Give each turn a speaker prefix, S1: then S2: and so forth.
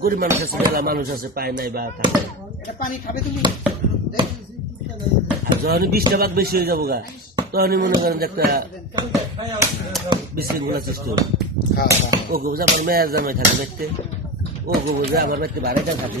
S1: গরিব মানুষ আছে মেলা মানুষ আছে পায় নাই বা
S2: পানি
S1: যখন বিশটা ভাগ বেশি হয়ে যাব গা তখনই মনে করেন একটা বিশৃঙ্খলা সৃষ্টি হবে ও গো যে। আমার মেয়ের জামাই থাকে দেখতে ও গো যে আমার বাড়িতে বাড়িটা থাকে